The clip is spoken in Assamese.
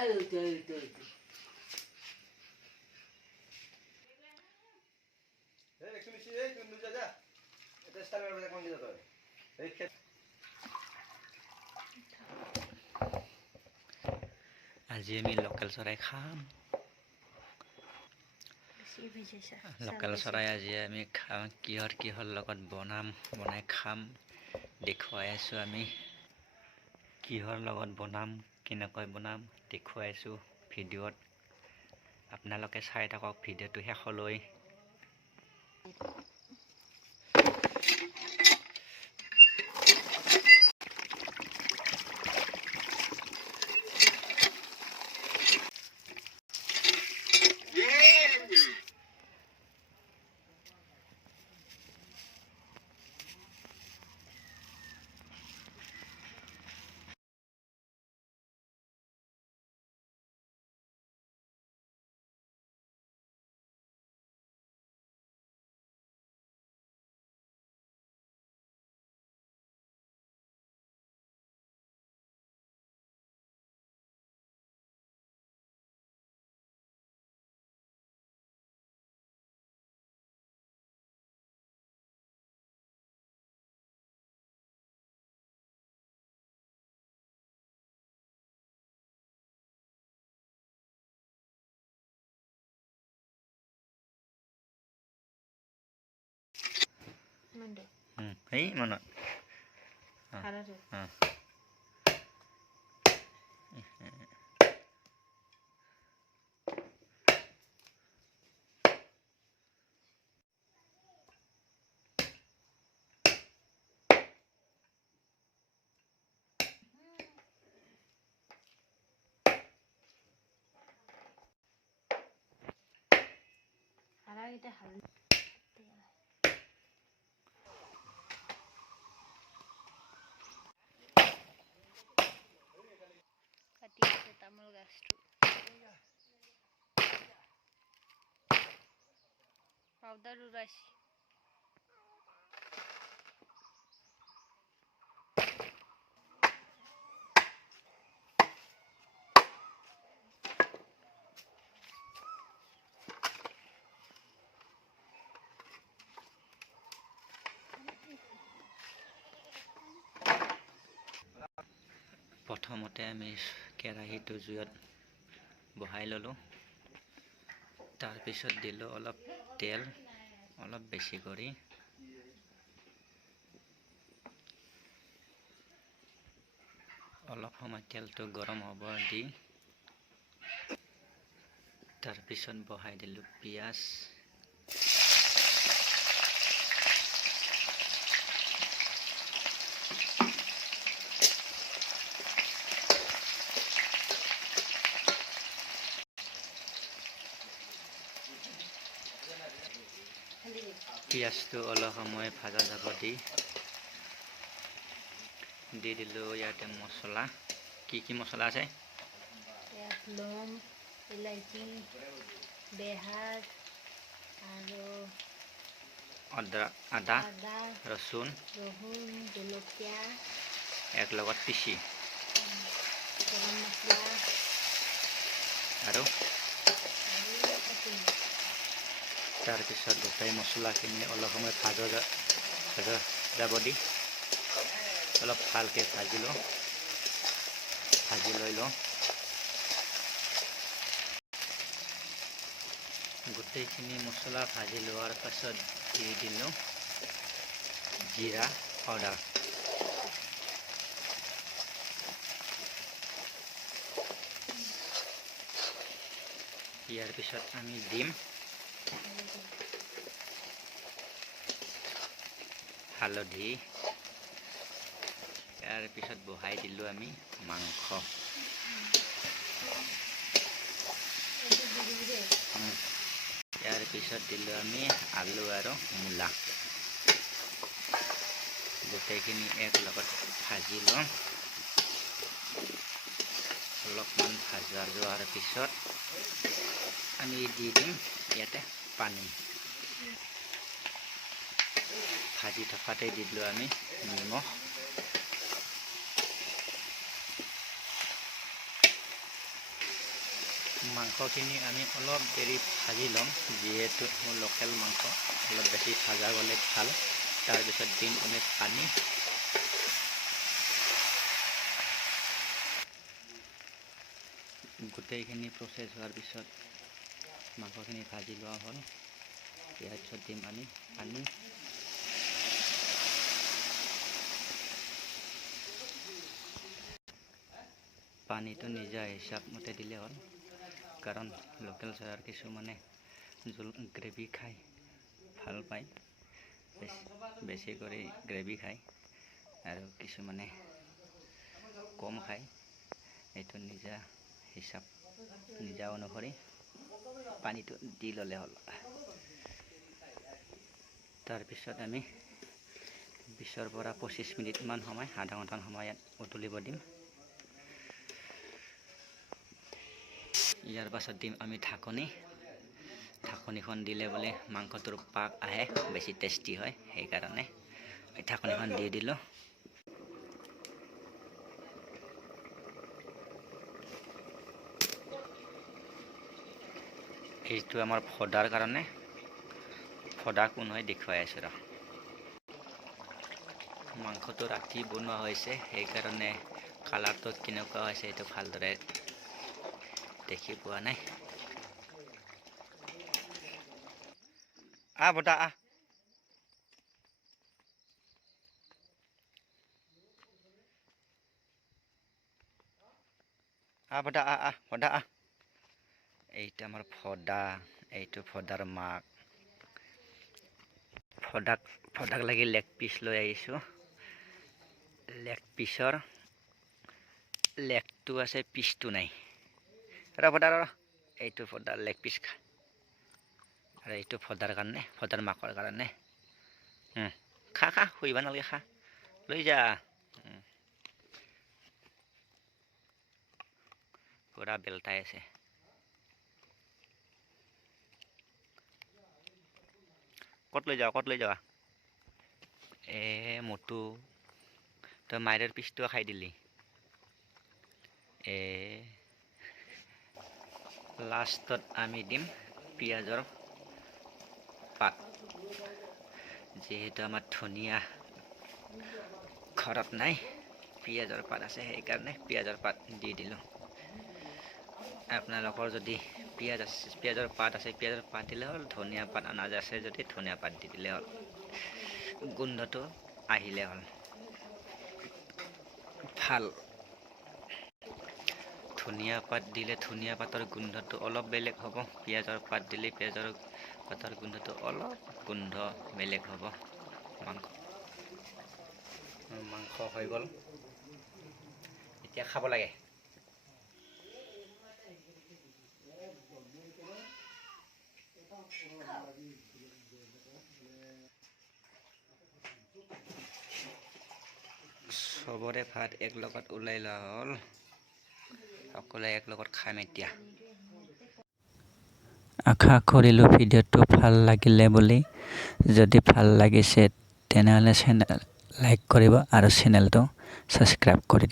আজি আমি লোকেল চৰাই খাম। লোকেল চৰাই আজি আমি খাম, কিহৰ লগত বনাই খাম দেখুৱাই আছোঁ। আমি কিহৰ লগত বনাম, কেনেকৈ বনাম দেখুৱাইছোঁ ভিডিঅ'ত। আপোনালোকে চাই থাকক ভিডিঅ'টো শেষলৈ। Hey, mana? Ada tu. Ada kita hal. Tamil gastro. Powder urashi. প্ৰথমতে আমি কেৰাহীটো জুইত বহাই ল'লোঁ। তাৰপিছত দিলোঁ অলপ তেল, অলপ বেছি কৰি। অলপ সময় তেলটো গৰম হ'ব দি তাৰপিছত বহাই দিলোঁ পিঁয়াজ। পিঁয়াজটো অলপ সময় ভাজা যাব দি দিলোঁ ইয়াতে মছলা। কি মছলা আছে? লং, ইলাইচি, বেহাৰ আৰু আদা, ৰচুন, জলকীয়া এক লগত পিচি গৰম মছলা আৰু তাৰপিছত গোটেই মছলাখিনি অলপ সময় ভাজা যাব দি অলপ ভালকৈ ভাজি লৈ লওঁ। গোটেইখিনি মছলা ভাজি লোৱাৰ পাছত দি দিলোঁ জিৰা পাউডাৰ। ইয়াৰ পিছত আমি দিম হালধি। ইয়াৰ পিছত বহাই দিলোঁ আমি মাংস। ইয়াৰ পিছত দিলোঁ আমি আলু আৰু মূলা। গোটেইখিনি এক লগত ভাজি লওঁ। অলপমান ভাজা যোৱাৰ পিছত আমি দি দিম ইয়াতে পানী। ভাজি থকাতে দি দিলোঁ আমি নিমখ। মাংসখিনি আমি অলপ দেৰি ভাজি ল'ম, যিহেতু মোৰ লোকেল মাংস অলপ বেছি ভাজা গ'লে ভাল। তাৰপিছত দিম আমি পানী। গোটেইখিনি প্ৰচেছ হোৱাৰ পিছত মাংসখিনি ভাজি লোৱা হ'ল। ইয়াৰ পিছত দিম আমি পানী। পানীটো নিজা হিচাপ মতে দিলে হ'ল, কাৰণ লোকেল চৰাইৰ কিছুমানে জোল গ্ৰেভি খাই ভাল পায়, বেছি কৰি গ্ৰেভি খায়, আৰু কিছুমানে কম খায়। এইটো নিজা হিচাপ, নিজা অনুসৰি পানীটো দি ল'লে হ'ল। তাৰপিছত আমি 20 পৰা 25 মিনিটমান সময়, আধা ঘণ্টামান সময় ইয়াত উতলিব দিম। ইয়াৰ পাছত দিম আমি ঢাকনি। ঢাকনিখন দিলে বোলে মাংসটোৰ পাক আহে, বেছি টেষ্টি হয়, সেইকাৰণে ঢাকনিখন দি দিলোঁ। এইটো আমাৰ ফদাৰ কাৰণে, ফদা কোন হয় দেখুৱাই আছোঁ ৰ। মাংসটো ৰাতি বনোৱা হৈছে, সেইকাৰণে কালাৰটো কেনেকুৱা হৈছে এইটো ভালদৰে দেখি পোৱা নাই। বটা বটা এইটো আমাৰ ফদা, এইটো ফদাৰ মাক। ফদাক লাগি লেগ পিচ লৈ আহিছোঁ। লেগ পিচৰ লেগটো আছে, পিচটো নাই। ফদাৰ এইটো ফদাৰ লেগ পিচ খা, আৰু এইটো ফদাৰ কাৰণে, ফদাৰ মাকৰ কাৰণে। খা শুইব নালাগে, খা, লৈ যা। পুৰা বেলতাই আছে। ক'ত লৈ যাৱা? মটু, তই মাইৰৰ পিচটো খাই দিলি। লাষ্টত আমি দিম পিঁয়াজৰ পাত। যিহেতু আমাৰ ধনিয়া ঘৰত নাই, পিঁয়াজৰ পাত আছে, সেইকাৰণে পিঁয়াজৰ পাত দি দিলোঁ। আপোনালোকৰ যদি পিঁয়াজৰ পাত আছে, পিঁয়াজৰ পাত দিলে হ'ল। ধনিয়া পাত আনাজ আছে যদি ধনিয়া পাত দি দিলে হ'ল। গোন্ধটো আহিলে হ'ল ভাল। ধনিয়া পাত দিলে ধনিয়া পাতৰ গোন্ধটো অলপ বেলেগ হ'ব। পিঁয়াজৰ পাত দিলে পিঁয়াজৰ পাতৰ গোন্ধটো অলপ বেলেগ হ'ব। মাংস হৈ গ'ল, এতিয়া খাব লাগে। চবৰে ভাত এক লগত ওলাই লোৱা হ'ল, সকলোৱে এক লগত খাম এতিয়া। আশা কৰিলোঁ ভিডিঅ'টো ভাল লাগিলে বুলি। যদি ভাল লাগিছে তেনেহ'লে লাইক কৰিব আৰু চেনেলটো ছাবস্ক্ৰাইব কৰি দিব।